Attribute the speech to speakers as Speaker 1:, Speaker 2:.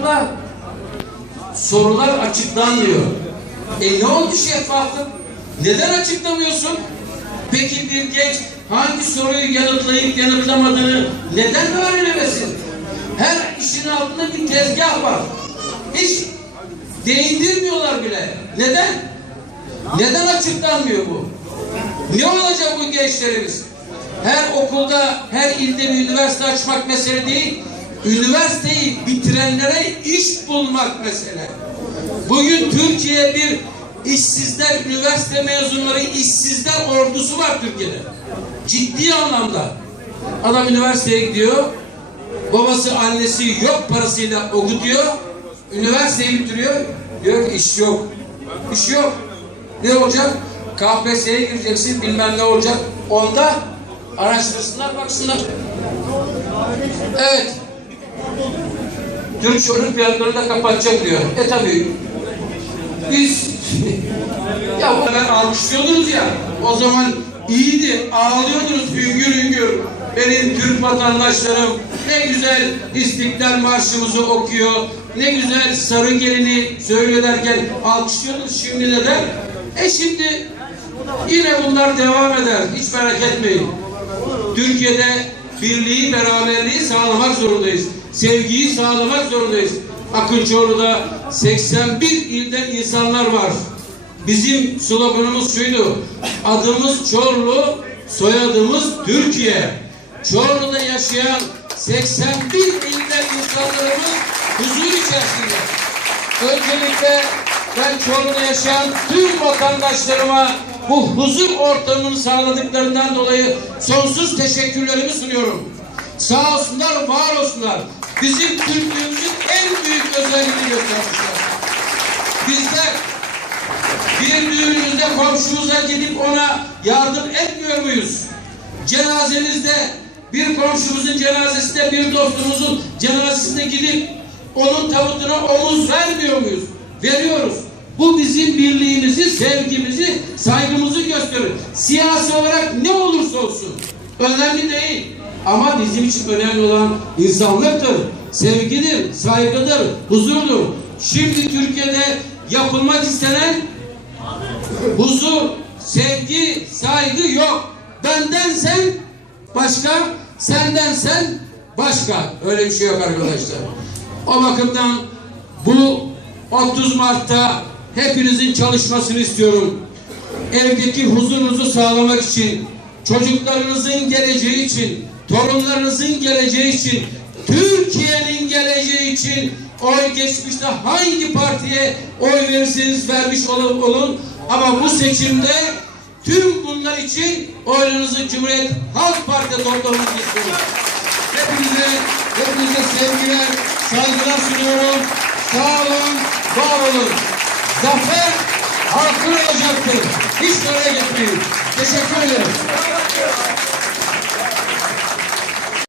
Speaker 1: şeffaflıkla sorular açıklanmıyor. E ne oldu şeffaflık? Neden açıklamıyorsun? Peki bir genç hangi soruyu yanıtlayıp yanıtlamadığını neden öğrenemesin? Her işin altında bir tezgah var. Hiç değindirmiyorlar bile. Neden? Neden açıklanmıyor bu? Ne olacak bu gençlerimiz? Her okulda, her ilde bir üniversite açmak mesele değil. Üniversiteyi bitirenlere iş bulmak mesele. Bugün Türkiye bir işsizler, üniversite mezunları işsizler ordusu var Türkiye'de. Ciddi anlamda. Adam üniversiteye gidiyor. Babası, annesi yok parasıyla okutuyor. Üniversiteyi bitiriyor. Diyor ki iş yok. İş yok. Ne olacak? KPSS'ye gireceksin bilmem ne olacak. Onda araştırsınlar baksınlar. Evet. Türk olimpiyatları da kapatacak diyor. E tabi biz ya bu kadar alkışlıyordunuz ya. O zaman iyiydi. Ağlıyordunuz hüngür hüngür. Benim Türk vatandaşlarım ne güzel İstiklal Marşımızı okuyor ne güzel sarı gelini söylüyor derken alkışlıyordunuz. Şimdi neden? E şimdi yine bunlar devam eder. Hiç merak etmeyin. Türkiye'de birliği, beraberliği sağlamak zorundayız. Sevgiyi sağlamak zorundayız. Akınçoğlu'da 81 ilden insanlar var. Bizim sloganımız şuydu. Adımız Çorlu, soyadımız Türkiye. Çorlu'da yaşayan 81 ilden insanlarımız huzur içerisinde. Öncelikle ben Çorlu'da yaşayan tüm vatandaşlarıma bu huzur ortamını sağladıklarından dolayı sonsuz teşekkürlerimi sunuyorum. Sağ olsunlar, var olsunlar. Bizim Türklüğümüzün en büyük özelliğini göstermişler. Bizler bir düğünümüzde komşumuza gidip ona yardım etmiyor muyuz? Cenazemizde bir komşumuzun cenazesinde bir dostumuzun cenazesine gidip onun tabutuna omuz vermiyor muyuz? Veriyoruz. Bu bizim birliğimizi, sevgimizi, saygımızı gösterir. Siyasi olarak ne olursa olsun önemli değil. Ama bizim için önemli olan insanlıktır, sevgidir, saygıdır, huzurdur. Şimdi Türkiye'de yapılmak istenen huzur, sevgi, saygı yok. Benden sen başka, senden sen başka. Öyle bir şey yok arkadaşlar. O bakımdan bu 30 Mart'ta hepinizin çalışmasını istiyorum. Evdeki huzurunuzu sağlamak için, çocuklarınızın geleceği için, torunlarınızın geleceği için, Türkiye'nin geleceği için oy geçmişte hangi partiye oy verirseniz vermiş olun, olun. Ama bu seçimde tüm bunlar için oylarınızı Cumhuriyet Halk Partisi'ne toplamanızı istiyorum. Hepinize, hepinize sevgiler, saygılar sunuyorum. Sağ olun, var olun. Zafer halkın olacaktır. Hiç merak etmeyin. Teşekkür ederim.